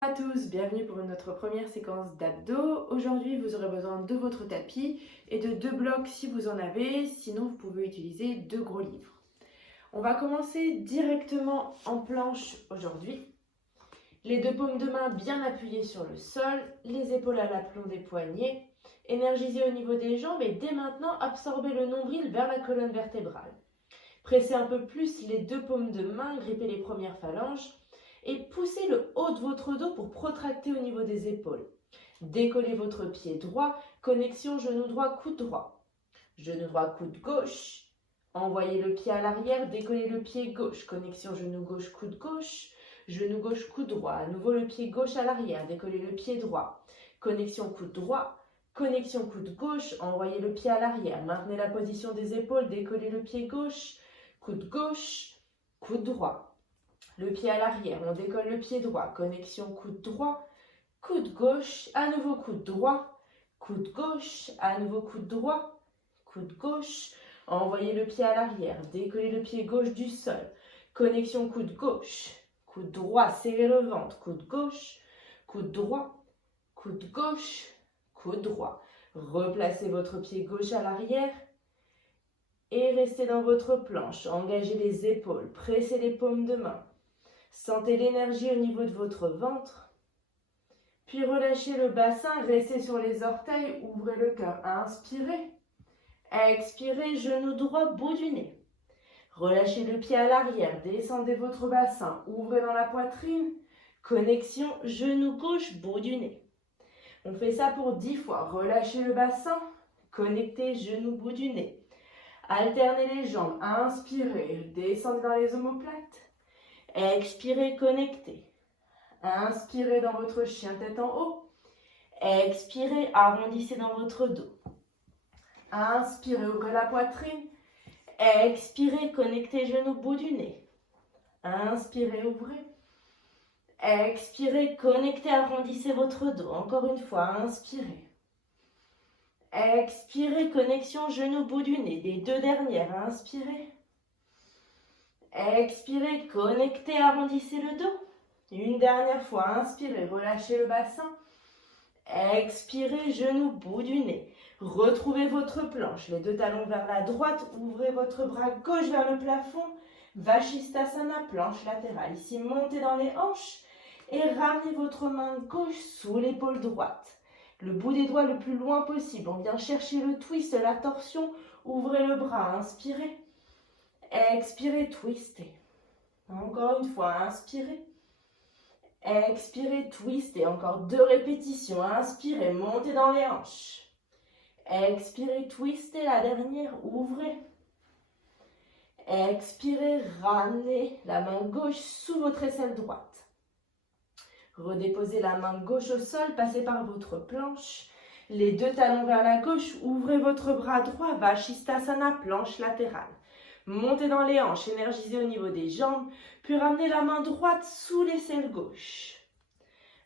À tous, bienvenue pour notre première séquence d'abdos. Aujourd'hui, vous aurez besoin de votre tapis et de 2 blocs si vous en avez, sinon vous pouvez utiliser 2 gros livres. On va commencer directement en planche aujourd'hui. Les 2 paumes de main bien appuyées sur le sol, les épaules à l'aplomb des poignets, énergisez au niveau des jambes et dès maintenant, absorbez le nombril vers la colonne vertébrale. Pressez un peu plus les 2 paumes de main, grippez les premières phalanges et poussez le haut de votre dos pour protracter au niveau des épaules. Décollez votre pied droit, connexion genou droit, coude droit. Genou droit, coude gauche. Envoyez le pied à l'arrière, décollez le pied gauche, connexion genou gauche, coude gauche. Genou gauche, coude droit. À nouveau le pied gauche à l'arrière, décollez le pied droit. Connexion coude droit, connexion coude gauche. Envoyez le pied à l'arrière, maintenez la position des épaules, décollez le pied gauche, coude droit. Le pied à l'arrière, on décolle le pied droit, connexion coude droit, coude gauche, à nouveau coude droit, coude gauche, à nouveau coude droit, coude gauche. Envoyez le pied à l'arrière, décollez le pied gauche du sol, connexion coude gauche, coude droit, serrez le ventre, coude gauche, coude droit, coude gauche, coude droit. Replacez votre pied gauche à l'arrière et restez dans votre planche. Engagez les épaules, pressez les paumes de main. Sentez l'énergie au niveau de votre ventre. Puis relâchez le bassin, restez sur les orteils, ouvrez le cœur. Inspirez. Expirez, genou droit, bout du nez. Relâchez le pied à l'arrière, descendez votre bassin, ouvrez dans la poitrine. Connexion genou gauche, bout du nez. On fait ça pour 10 fois. Relâchez le bassin, connectez genou, bout du nez. Alternez les jambes, inspirez, descendez dans les omoplates. Expirez, connectez. Inspirez dans votre chien tête en haut. Expirez, arrondissez dans votre dos. Inspirez, ouvrez la poitrine. Expirez, connectez genoux bout du nez. Inspirez, ouvrez. Expirez, connectez, arrondissez votre dos. Encore une fois, inspirez. Expirez, connexion genou bout du nez. Les 2 dernières, inspirez. Expirez, connectez, arrondissez le dos. Une dernière fois, inspirez, relâchez le bassin. Expirez, genou, bout du nez. Retrouvez votre planche, les 2 talons vers la droite. Ouvrez votre bras gauche vers le plafond. Vashisthasana, planche latérale. Ici, montez dans les hanches et ramenez votre main gauche sous l'épaule droite. Le bout des doigts le plus loin possible. On vient chercher le twist, la torsion. Ouvrez le bras, inspirez. Expirez, twistez. Encore une fois, inspirez. Expirez, twistez. Encore 2 répétitions. Inspirez, montez dans les hanches. Expirez, twistez. La dernière, ouvrez. Expirez, ramenez la main gauche sous votre aisselle droite. Redéposez la main gauche au sol, passez par votre planche. Les 2 talons vers la gauche, ouvrez votre bras droit, Vashisthasana, planche latérale. Montez dans les hanches, énergisez au niveau des jambes, puis ramenez la main droite sous l'aisselle gauche.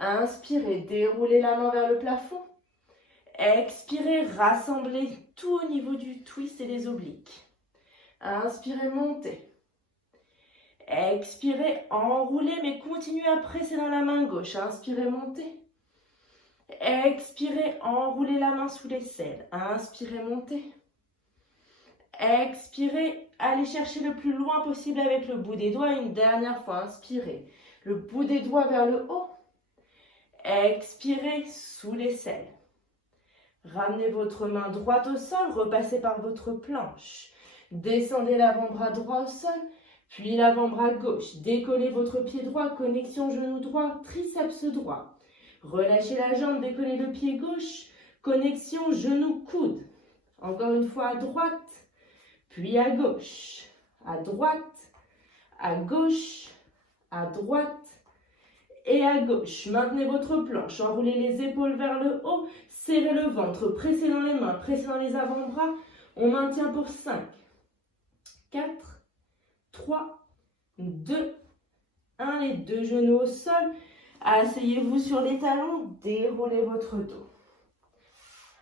Inspirez, déroulez la main vers le plafond. Expirez, rassemblez tout au niveau du twist et des obliques. Inspirez, montez. Expirez, enroulez, mais continuez à presser dans la main gauche. Inspirez, montez. Expirez, enroulez la main sous l'aisselle. Inspirez, montez. Expirez, allez chercher le plus loin possible avec le bout des doigts. Une dernière fois, inspirez. Le bout des doigts vers le haut. Expirez sous l'aisselle. Ramenez votre main droite au sol, repassez par votre planche. Descendez l'avant-bras droit au sol, puis l'avant-bras gauche. Décollez votre pied droit, connexion genou droit, triceps droit. Relâchez la jambe, décollez le pied gauche, connexion genou coude. Encore une fois à droite. Puis à gauche, à droite, à gauche, à droite et à gauche. Maintenez votre planche, enroulez les épaules vers le haut, serrez le ventre, pressez dans les mains, pressez dans les avant-bras. On maintient pour 5, 4, 3, 2, 1. Les 2 genoux au sol. Asseyez-vous sur les talons, déroulez votre dos.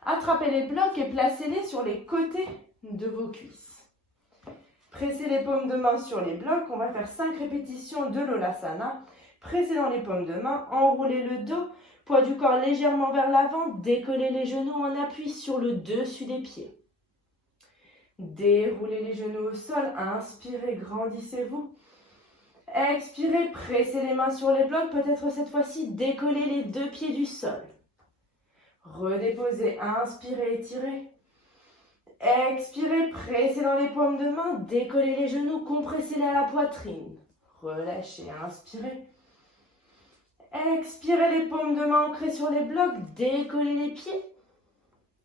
Attrapez les blocs et placez-les sur les côtés de vos cuisses. Pressez les paumes de main sur les blocs. On va faire 5 répétitions de l'Olasana. Pressez dans les paumes de main, enroulez le dos, poids du corps légèrement vers l'avant, décollez les genoux en appui sur le dessus des pieds. Déroulez les genoux au sol, inspirez, grandissez-vous. Expirez, pressez les mains sur les blocs, peut-être cette fois-ci décollez les deux pieds du sol. Redéposez, inspirez, étirez. Expirez, pressez dans les paumes de main, décollez les genoux, compressez-les à la poitrine. Relâchez, inspirez. Expirez les paumes de main ancrées sur les blocs, décollez les pieds.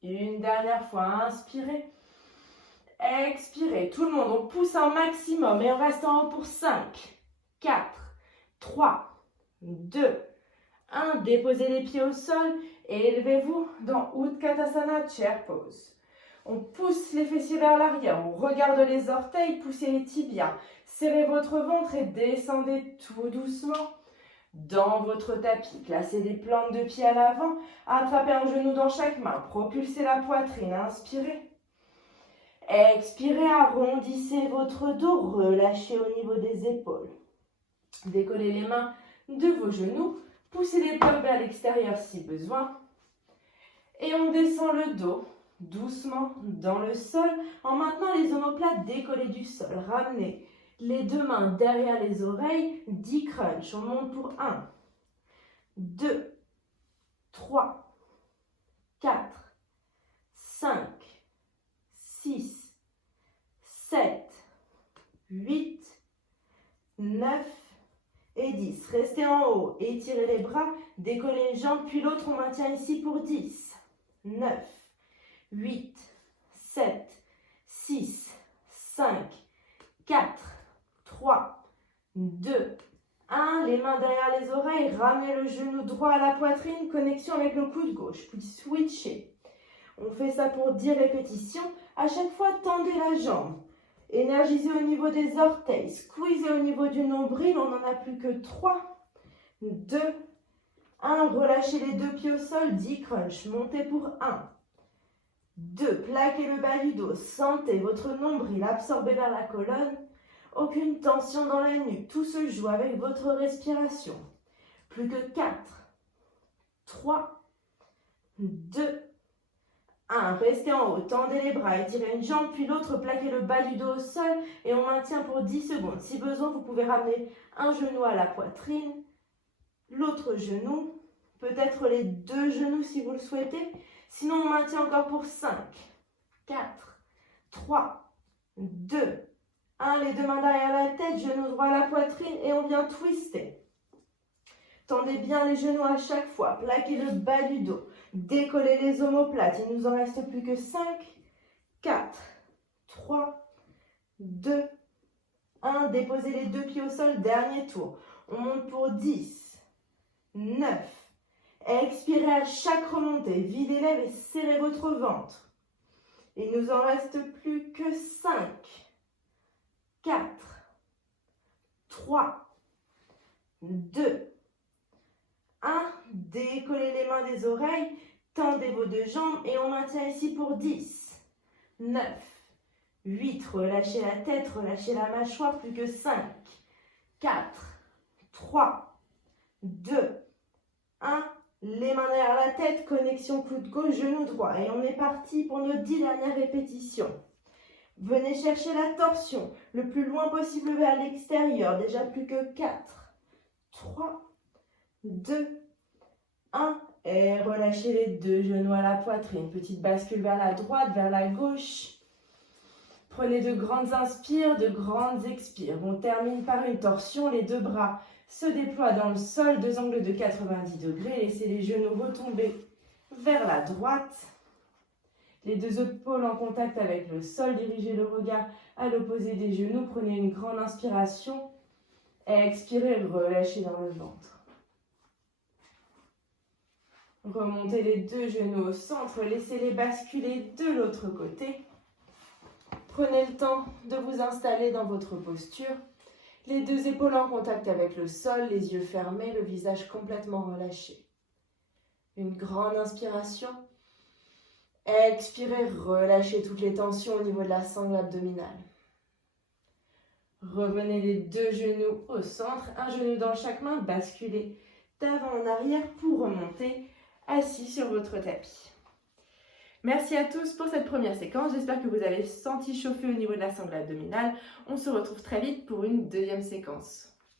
Une dernière fois, inspirez. Expirez, tout le monde, on pousse un maximum et on reste en haut pour 5, 4, 3, 2, 1. Déposez les pieds au sol et élevez-vous dans Utkatasana, Chair Pose. On pousse les fessiers vers l'arrière, on regarde les orteils, poussez les tibias, serrez votre ventre et descendez tout doucement dans votre tapis. Placez les plantes de pied à l'avant, attrapez un genou dans chaque main, propulsez la poitrine, inspirez. Expirez, arrondissez votre dos, relâchez au niveau des épaules. Décollez les mains de vos genoux, poussez les blocs vers l'extérieur si besoin. Et on descend le dos doucement dans le sol en maintenant les omoplates décollées du sol. Ramenez les deux mains derrière les oreilles, 10 crunch. On monte pour 1, 2, 3, 4, 5, 6, 7, 8, 9 et 10. Restez en haut, étirez les bras, décollez une jambe, puis l'autre, on maintient ici pour 10, 9, 8, 7, 6, 5, 4, 3, 2, 1. Les mains derrière les oreilles, ramenez le genou droit à la poitrine, connexion avec le coude gauche, puis switchez. On fait ça pour 10 répétitions. À chaque fois, tendez la jambe. Énergisez au niveau des orteils. Squeezez au niveau du nombril. On n'en a plus que 3, 2, 1. Relâchez les deux pieds au sol. 10 crunch. Montez pour 1, 2. Plaquez le bas du dos. Sentez votre nombril absorber vers la colonne. Aucune tension dans la nuque. Tout se joue avec votre respiration. Plus que 4, 3, 2, 1. Restez en haut, tendez les bras, étirez une jambe, puis l'autre, plaquez le bas du dos au sol et on maintient pour 10 secondes. Si besoin, vous pouvez ramener un genou à la poitrine, l'autre genou, peut-être les deux genoux si vous le souhaitez. Sinon, on maintient encore pour 5, 4, 3, 2, 1. Les deux mains derrière la tête, genou droit à la poitrine et on vient twister. Tendez bien les genoux à chaque fois, plaquez le bas du dos. Décollez les omoplates, il nous en reste plus que 5, 4, 3, 2, 1. Déposez les deux pieds au sol, dernier tour. On monte pour 10, 9. Expirez à chaque remontée, videz les lèvres et serrez votre ventre. Il nous en reste plus que 5, 4, 3, 2, 1. Décollez les mains des oreilles, tendez vos deux jambes et on maintient ici pour 10, 9, 8. Relâchez la tête, relâchez la mâchoire, plus que 5, 4, 3, 2, 1. Les mains derrière la tête, connexion coude gauche, genou droit. Et on est parti pour nos 10 dernières répétitions. Venez chercher la torsion le plus loin possible vers l'extérieur. Déjà plus que 4, 3, 2, 1. Et relâchez les deux genoux à la poitrine. Petite bascule vers la droite, vers la gauche. Prenez de grandes inspires, de grandes expires. On termine par une torsion. Les deux bras se déploient dans le sol, deux angles de 90 degrés. Laissez les genoux retomber vers la droite. Les deux épaules en contact avec le sol. Dirigez le regard à l'opposé des genoux. Prenez une grande inspiration. Expirez, relâchez dans le ventre. Remontez les deux genoux au centre, laissez-les basculer de l'autre côté. Prenez le temps de vous installer dans votre posture. Les deux épaules en contact avec le sol, les yeux fermés, le visage complètement relâché. Une grande inspiration. Expirez, relâchez toutes les tensions au niveau de la sangle abdominale. Revenez les deux genoux au centre, un genou dans chaque main, basculez d'avant en arrière pour remonter, assis sur votre tapis. Merci à tous pour cette première séquence, j'espère que vous avez senti chauffer au niveau de la sangle abdominale. On se retrouve très vite pour une deuxième séquence.